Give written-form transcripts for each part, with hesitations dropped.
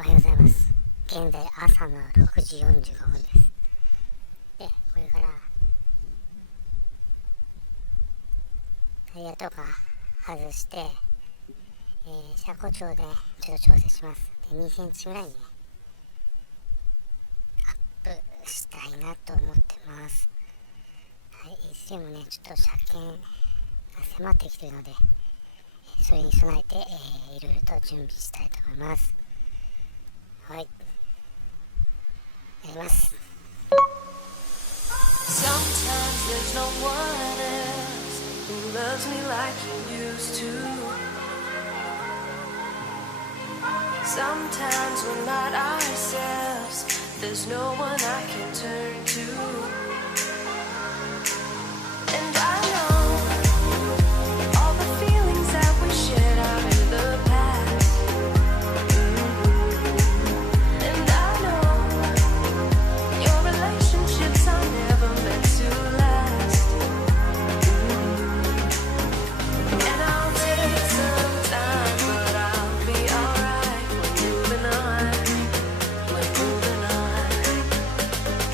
おはようございます。現在朝の6時45分です。で、これからタイヤとか外して、車高調でちょっと調整します。で、2センチぐらいにアップしたいなと思ってます。はい、いずれもね、ちょっと車検が迫ってきているので、それに備えて、いろいろと準備したいと思います。はい、やります。Sometimes there's no one else who loves me like you used to. Sometimes we're not ourselves. There's no one I can turn to. And I know all the feelings that we shared are in the past. And I know your relationships are never meant to last. And I'll take some time, but I'll be alright. We're moving on. We're moving on.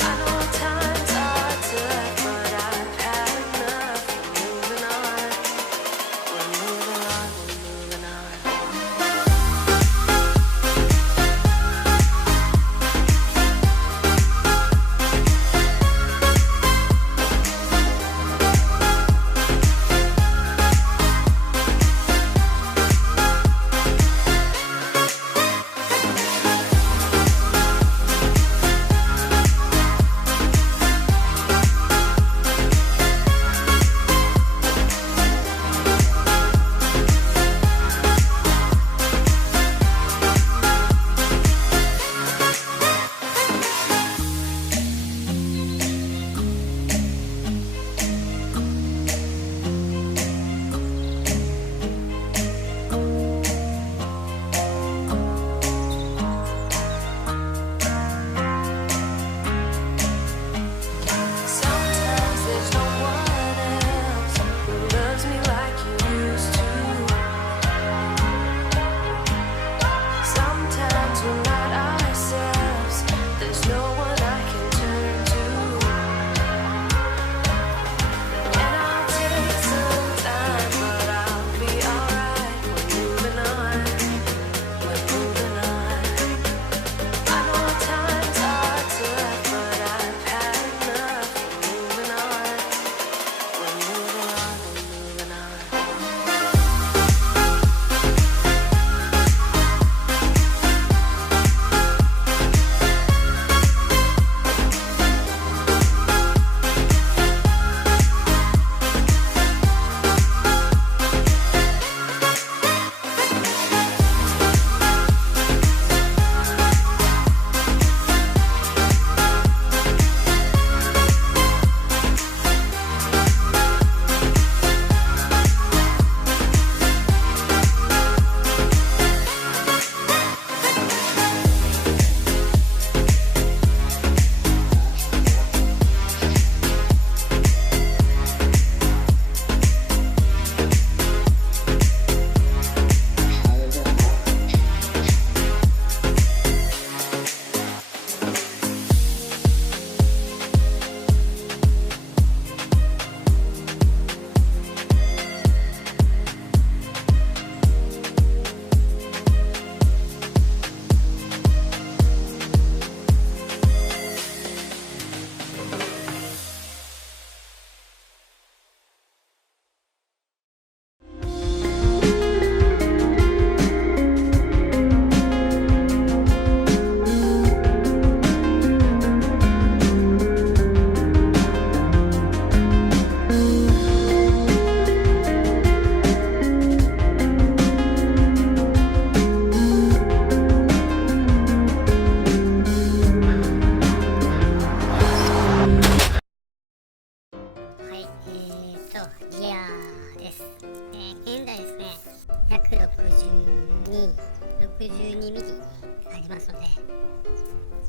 I know times are tough, but I've had enough. We're moving on. We're moving on. We're moving on. Sometimes there's no one else who loves me like you used to. Sometimes we're not ourselves. There's no one I can turn to. And I'll take some time, but I'll be alright. We're moving on. We're moving on. I know times are tough, but I've had enough. We're moving on. We're moving on. We're moving on.はい、ギアです。現在ですね、約62ミリありますので、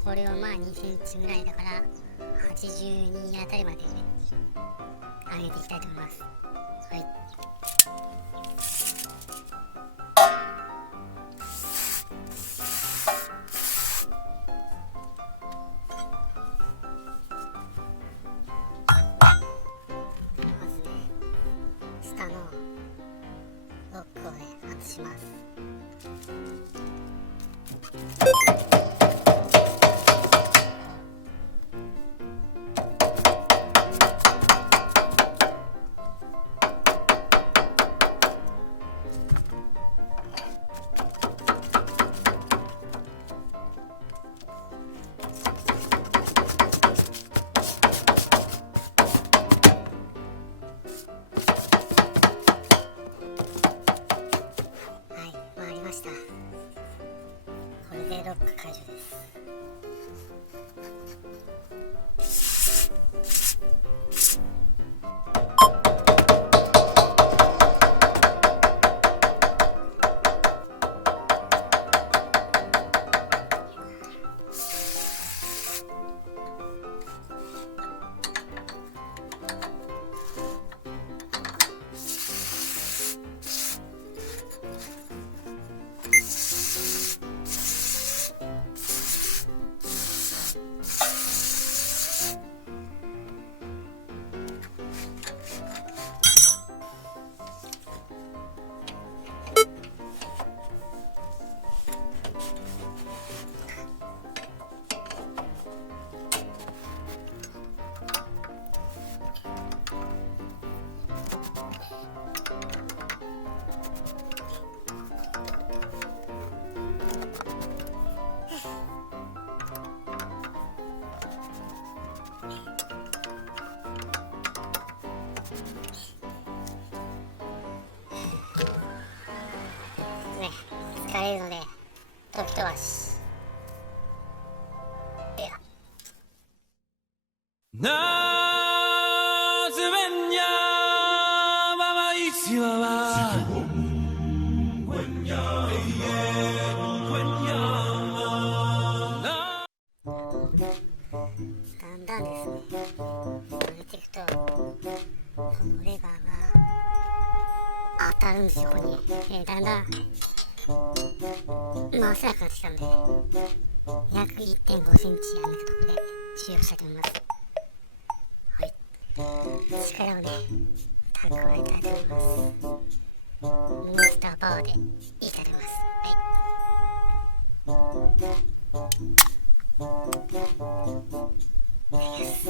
これをまあ2センチぐらいだから82あたりまで上げていきたいと思います。はい。下のロックをね外します。これでロック解除です。ね、疲れるので時飛ばし。だんだんですね、上げていくとこのレバーが当たるんですよ。ここに、だんだん回せなくなってきたんで、約 1.5 センチやめたところで終了したいと思います。はい、力をね蓄えたいと思います。モンスターパワーでいいと思います。はい、いきます。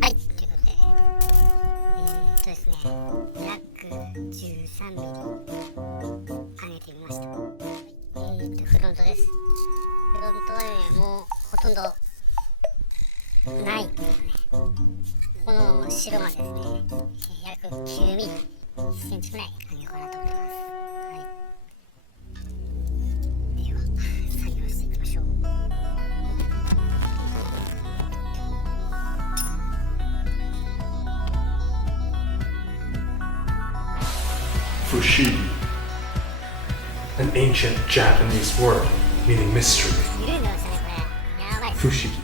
はい、ということで、ですね、約13ミリ上げてみました。フロントです。フロントはね、もうほとんどないっていうかね、この後ろまでですね、約9ミリ、1センチくらい上げようかなと思ってます。はい、では、作業していきましょう。Fushigi, an ancient Japanese word meaning mystery. 緩んでましたね、これ。やばい。Fushigi.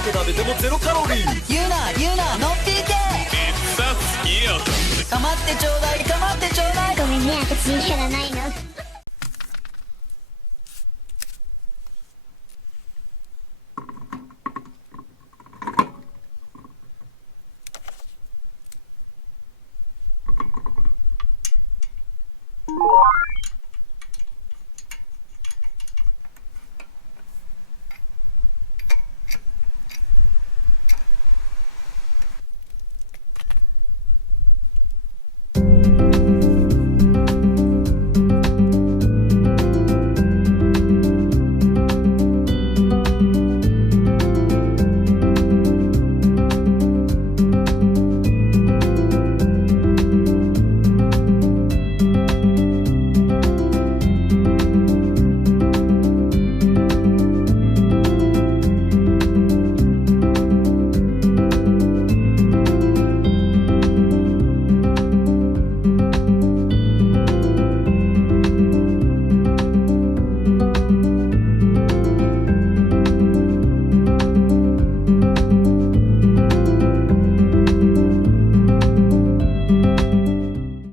だけ食べてもゼロカロリー。言うなのっぴーけピッツァ好きよ。かまってちょうだいかまってちょうだい。ごめんね、私キャラないの。